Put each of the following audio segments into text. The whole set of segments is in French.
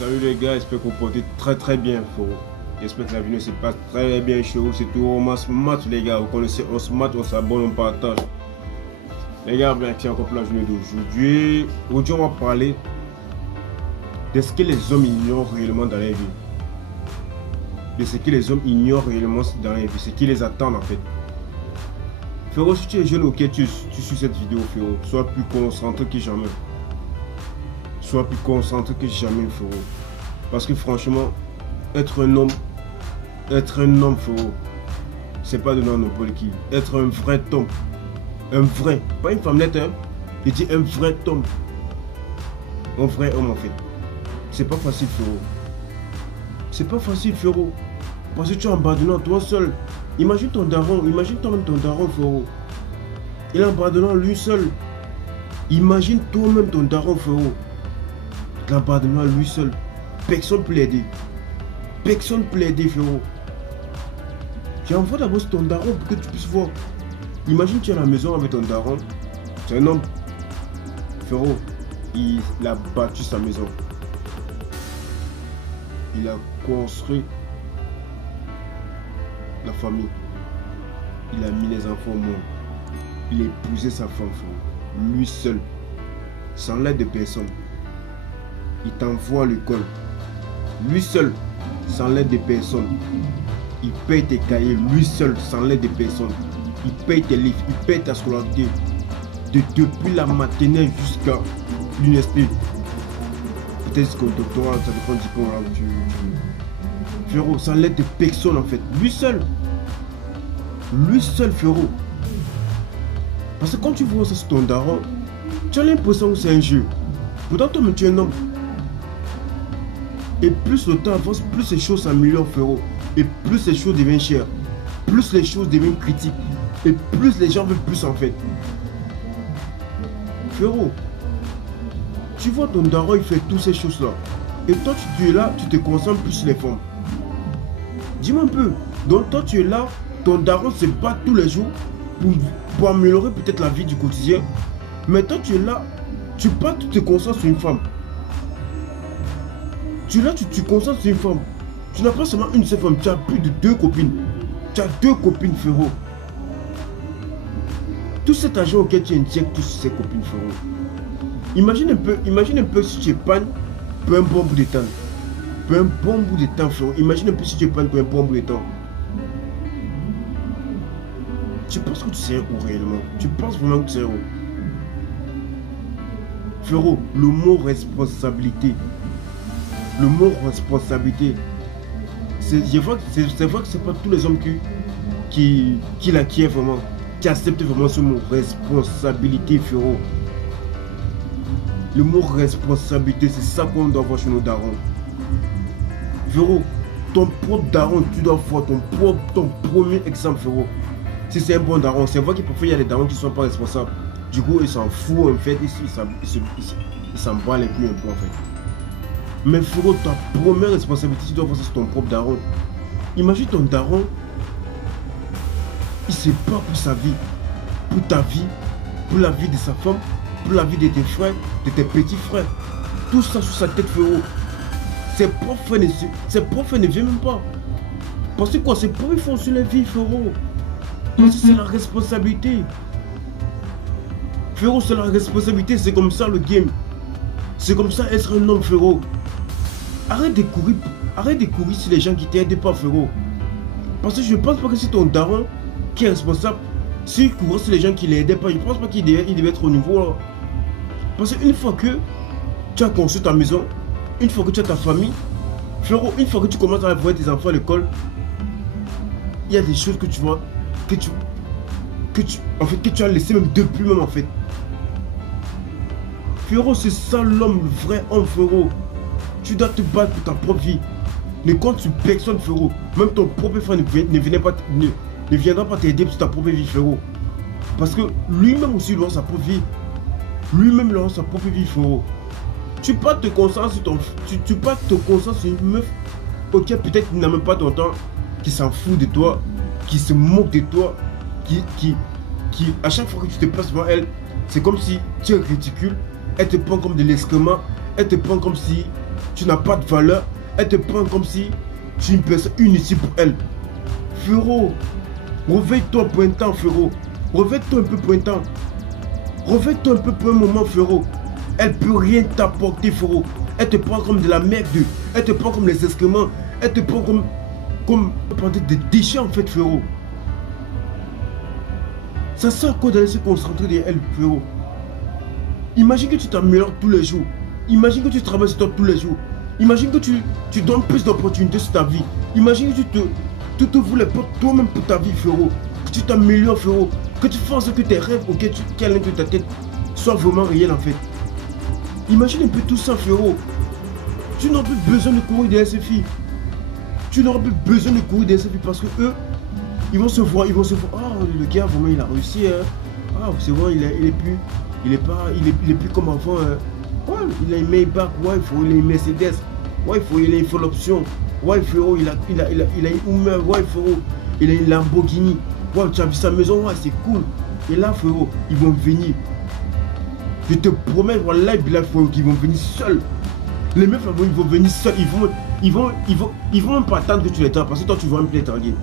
Salut les gars, j'espère que vous portez très bien, frérot. J'espère que la vidéo se passe très bien chez vous. C'est tout, on se match les gars. Vous connaissez, on se match, on s'abonne, on partage. Les gars, bien c'est encore pour la journée d'aujourd'hui. Aujourd'hui, on va parler de ce que les hommes ignorent réellement dans leur vie. De ce que les hommes ignorent réellement dans leur vie. Ce qui les attend en fait. Frérot, si tu es jeune, ok, tu suis cette vidéo, frérot. Sois plus concentré que jamais. Sois plus concentré que jamais, frérot. Parce que franchement, être un homme, frérot, c'est pas de n'importe qui. Être un vrai homme. Un vrai, pas une femmelette, hein. Je dis un vrai homme. Un vrai homme, en fait. C'est pas facile, frérot. C'est pas facile, frérot. Parce que tu es abandonnant toi seul. Imagine ton daron, imagine toi-même ton daron, frérot. Il est abandonnant lui seul. Imagine toi-même ton daron, frérot. L'abandonnant lui seul. Personne ne peut l'aider. Personne ne peut l'aider, frérot. Tu envoies d'abord ton daron pour que tu puisses voir. Imagine tu es à la maison avec ton daron. C'est un homme. Frérot, il a bâti sa maison. Il a construit la famille. Il a mis les enfants au monde. Il a épousé sa femme, frérot. Lui seul. Sans l'aide de personne. Il t'envoie à l'école. Lui seul, sans l'aide de personne. Il paye tes cahiers, lui seul, sans l'aide de personne. Il paye tes livres, il paye ta scolarité. Depuis la maternelle jusqu'à l'université. Peut-être qu'au doctorat, ça dépend du diplôme là où tu... Frérot, sans l'aide de personne en fait. Lui seul. Lui seul, frérot. Parce que quand tu vois ça sur ton daron, tu as l'impression que c'est un jeu. Pourtant, toi, tu es un homme. Et plus le temps avance, plus les choses s'améliorent, frérot. Et plus les choses deviennent chères. Plus les choses deviennent critiques. Et plus les gens veulent plus, en fait. Frérot, tu vois ton daron, il fait toutes ces choses-là. Et toi, tu es là, tu te concentres plus sur les femmes. Dis-moi un peu. Donc, toi, tu es là, ton daron se bat tous les jours pour améliorer peut-être la vie du quotidien. Mais toi, tu es là, tu te concentres sur une femme. Tu es là, tu te concentres sur une femme. Tu n'as pas seulement une seule femme, tu as plus de 2 copines. Tu as 2 copines, frérot. Tout cet argent auquel tu injectes toutes ces copines, frérot. Imagine un peu si tu épargnes pour un bon bout de temps. Pour un bon bout de temps, frérot. Imagine un peu si tu épargnes pour un bon bout de temps. Tu penses que tu sais où réellement? Tu penses vraiment que tu sais où? Frérot, le mot responsabilité. Le mot responsabilité, c'est vrai que c'est pas tous les hommes qui l'acquièrent vraiment, qui acceptent vraiment ce mot responsabilité, frérot. Le mot responsabilité, c'est ça qu'on doit voir chez nos darons. Frérot, ton propre daron, tu dois voir ton premier exemple, frérot. Si c'est un bon daron, c'est vrai qu'il peut y a des darons qui ne sont pas responsables. Du coup, ils s'en foutent en fait, ils s'en battent les couilles un peu en fait. Mais frérot, ta première responsabilité, tu dois voir ça sur ton propre daron. Imagine ton daron, il se bat pour sa vie, pour ta vie, pour la vie de sa femme, pour la vie de tes frères, de tes petits frères. Tout ça sur sa tête, frérot. Ses propres frères ne viennent même pas. Parce que quoi, ses propres font sur la vie, frérot. Parce que c'est la responsabilité. Frérot, c'est la responsabilité, c'est comme ça le game. C'est comme ça être un homme, frérot. Arrête de courir sur les gens qui t'aident pas, frérot. Parce que je pense pas que c'est ton daron qui est responsable. S'il courait sur les gens qui l'aidaient pas, je pense pas qu'il devait être au niveau là. Parce qu'une fois que tu as construit ta maison, une fois que tu as ta famille, frérot, une fois que tu commences à envoyer tes enfants à l'école, il y a des choses que tu vois, que tu as laissé même depuis même en fait. Frérot, c'est ça l'homme, le vrai homme, frérot. Tu dois te battre pour ta propre vie. Ne compte sur personne, frérot. Même ton propre frère ne viendra pas t'aider pour ta propre vie, frérot. Parce que lui-même aussi, il aura sa propre vie. Lui-même, il aura sa propre vie, frérot. Tu peux te concentrer sur tu peux te concentrer sur une meuf. Ok, peut-être qu'il n'a même pas ton temps. Qui s'en fout de toi. Qui se moque de toi. Qui à chaque fois que tu te passes devant elle, c'est comme si tu es ridicule. Elle te prend comme de l'excrément. Elle te prend comme si tu n'as pas de valeur, elle te prend comme si tu es une personne inutile pour elle. Frérot, réveille-toi pour un temps, frérot. Réveille-toi un peu pour un temps. Réveille-toi un peu pour un moment, frérot. Elle peut rien t'apporter, frérot. Elle te prend comme de la merde. Elle te prend comme les excréments. Elle te prend comme des déchets, en fait, frérot. Ça sert à quoi d'aller se concentrer derrière elle, frérot? Imagine que tu t'améliores tous les jours. Imagine que tu travailles sur toi tous les jours. Imagine que tu donnes plus d'opportunités sur ta vie. Imagine que tu te voulais pas toi-même pour ta vie, frérot. Que tu t'améliores, frérot. Que tu fasses que tes rêves auxquels tu as l'intérieur de ta tête soient vraiment réels, en fait. Imagine un peu tout ça, frérot. Tu n'auras plus besoin de courir derrière ces filles. Tu n'auras plus besoin de courir derrière ces filles parce que eux, ils vont se voir. Ah, le gars, vraiment, il a réussi. Hein. Ah, c'est vrai, il est plus comme avant. Hein. Ouais, il a une Maybach. Ouais, il a une Mercedes. Ouais, il a une full option. Ouais, frérot, il a une Hummer. Ouais, frérot, il a une Lamborghini. Ouais, tu as vu sa maison. Ouais, c'est cool. Et là, frérot, ils vont venir. Je te promets, voilà, frérot, qu'ils vont venir seuls. Les meufs, ils vont venir seuls. Ils vont même pas attendre que tu les targues parce que toi, tu vas même les targuer.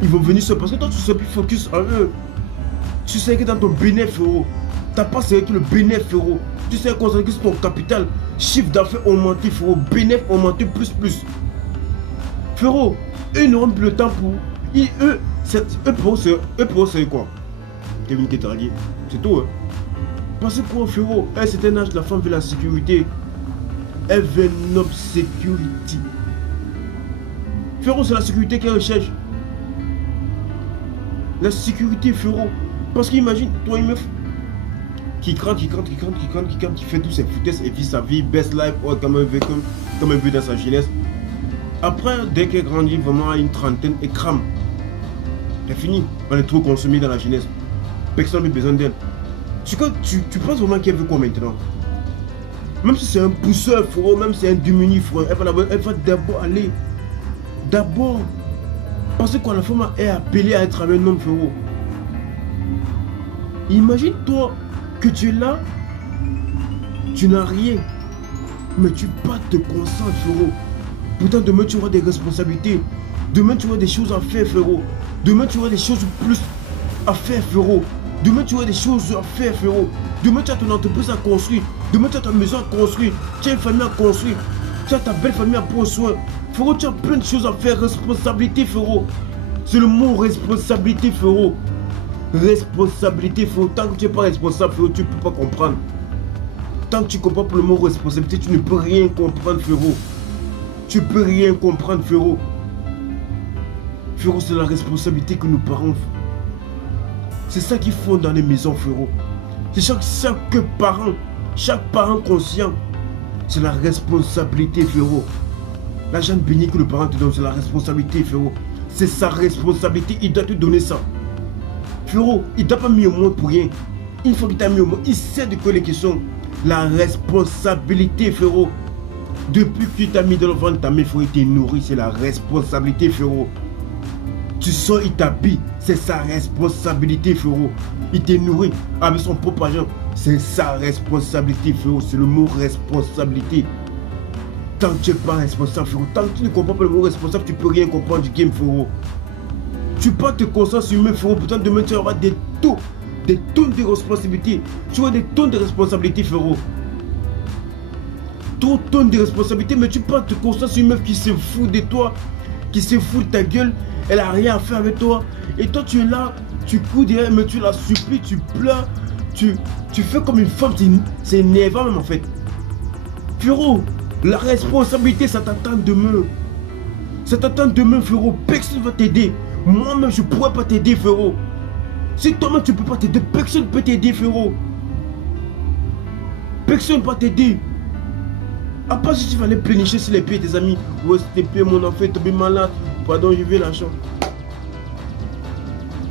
Ils vont venir seuls parce que toi, tu seras plus focus en eux. Tu sais que dans ton bénéfice, frérot, t'as pas serré que le bénéfice, frérot. Tu sais concentrer sur ton capital, chiffre d'affaires augmenté, frérot, bénéfice augmenté plus. Frérot, eux n'auront plus le temps pour. Eux pour c'est quoi? Kevin qui est targué. C'est tout, hein. Parce que quoi, frérot? À un certain âge, la femme veut la sécurité. Elle veut notre sécurité. Frérot, c'est la sécurité qu'elle recherche. La sécurité, frérot. Parce qu'imagine, toi, une meuf qui crante, qui fait tous ses foutaises et vit sa vie, best life, comme elle veut dans sa jeunesse. Après, dès qu'elle grandit vraiment à une trentaine, elle crame. C'est fini. Elle est trop consommée dans la jeunesse. Personne n'a plus besoin d'elle. Tu penses vraiment qu'elle veut quoi maintenant? Même si c'est un pousseur, frérot, même si c'est un diminué, frérot, elle va d'abord aller. D'abord. Parce que quand la femme est appelée à être avec un homme, frérot. Imagine-toi que tu es là, tu n'as rien, mais tu pas te concentres, frérot. Pourtant, demain, tu auras des responsabilités. Demain, tu auras des choses à faire, frérot. Demain, tu auras des choses plus à faire, frérot. Demain, tu auras des choses à faire, frérot. Demain, tu as ton entreprise à construire. Demain, tu as ta maison à construire. Tu as une famille à construire. Tu as ta belle famille à prendre soin. Frérot, tu as plein de choses à faire. Responsabilité, frérot. C'est le mot responsabilité, frérot. Responsabilité, frérot. Tant que tu n'es pas responsable, frérot, tu ne peux pas comprendre. Tant que tu ne comprends pas le mot responsabilité, tu ne peux rien comprendre, frérot. Tu ne peux rien comprendre, frérot. Frérot, c'est la responsabilité que nos parents font. C'est ça qu'ils font dans les maisons, frérot. C'est chaque parent conscient, c'est la responsabilité, frérot. L'argent béni que le parent te donne, c'est la responsabilité, frérot. C'est sa responsabilité, il doit te donner ça. Frérot, il ne t'a pas mis au monde pour rien. Une fois qu'il t'a mis au monde, il sait de quoi les questions. La responsabilité, frérot. Depuis qu'il t'a mis dans le ventre, ta mère, frérot, il t'est nourri, c'est la responsabilité, frérot. Tu sors, il t'habille, c'est sa responsabilité, frérot. Il t'est nourri avec son propre argent, c'est sa responsabilité, frérot. C'est le mot responsabilité. Tant que tu n'es pas responsable, frérot, tant que tu ne comprends pas le mot responsable, tu ne peux rien comprendre du game, frérot. Tu peux te concentrer sur lui, frérot. Pourtant, demain, tu vas avoir des tonnes de responsabilités. Tu vois des tonnes de responsabilités, frérot. Trop tonnes de responsabilités, mais tu peux te concentrer sur une meuf qui se fout de toi, qui se fout de ta gueule. Elle a rien à faire avec toi. Et toi, tu es là, tu cours derrière, mais tu la supplies, tu pleures. Tu fais comme une femme, c'est énervant même en fait. Frérot, la responsabilité, ça t'attend demain. Ça t'attend demain, frérot. Personne ne va t'aider. Moi-même, je ne pourrais pas t'aider, frérot. Si toi-même, tu ne peux pas t'aider, personne ne peut t'aider, frérot. Personne ne peut t'aider. À part si tu vas aller plénicher sur les pieds de tes amis. Ouais, s'il te plaît, mon enfant est tombé malade. Pardon, je vais l'argent.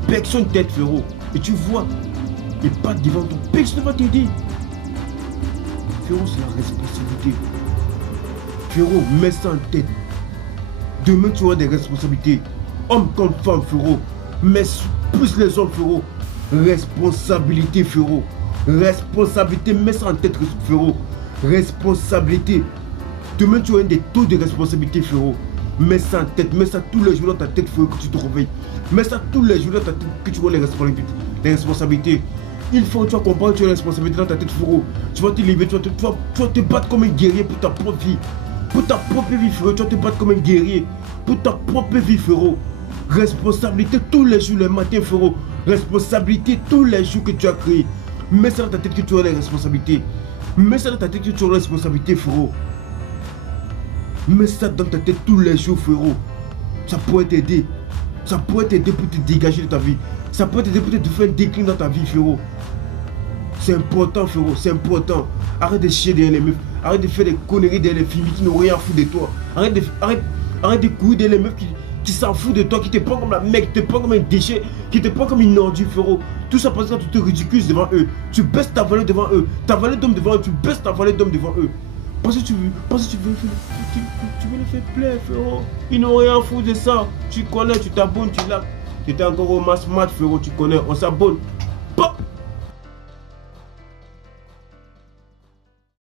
Personne t'aide, frérot. Et tu vois, et pas devant toi. Personne ne va t'aider. Frérot, c'est la responsabilité. Frérot, mets ça en tête. Demain, tu auras des responsabilités. Homme comme femme, frérot. Mais plus les hommes, frérot. Responsabilité, frérot. Responsabilité, mets ça en tête, frérot. Responsabilité. Demain, tu auras des taux de responsabilité, frérot. Mets ça en tête, mets ça tous les jours dans ta tête, frérot, que tu te réveilles. Mets ça tous les jours dans ta tête, que tu vois les responsabilités. Il faut que tu comprends que tu as les responsabilités dans ta tête, frérot. Tu vas te lever, tu vas te battre comme un guerrier pour ta propre vie. Pour ta propre vie, frérot, tu vas te battre comme un guerrier. Pour ta propre vie, frérot. Responsabilité tous les jours, les matins, frérot. Responsabilité tous les jours que tu as créé. Mets ça dans ta tête que tu as les responsabilités. Mets ça dans ta tête que tu as les responsabilités, frérot. Mets ça dans ta tête tous les jours, frérot. Ça pourrait t'aider. Ça pourrait t'aider pour te dégager de ta vie. Ça pourrait t'aider pour te faire un déclin dans ta vie, frérot. C'est important, frérot, c'est important. Arrête de chier derrière les meufs. Arrête de faire des conneries derrière les filles qui n'ont rien à foutre de toi. Arrête de courir derrière les meufs qui s'en foutent de toi, qui te prennent comme la mec, qui te prennent comme un déchet, qui te prennent comme une ordure, frérot. Tout ça parce que tu te ridiculises devant eux. Tu baisses ta valeur devant eux. Ta valeur d'homme devant eux, tu baisses ta valeur d'homme devant eux. Parce que tu veux les faire plaire, frérot. Ils n'ont rien à foutre de ça. Tu connais, tu t'abonnes, tu l'as. Tu étais encore au mass mat, frérot, tu connais, on s'abonne. Pop!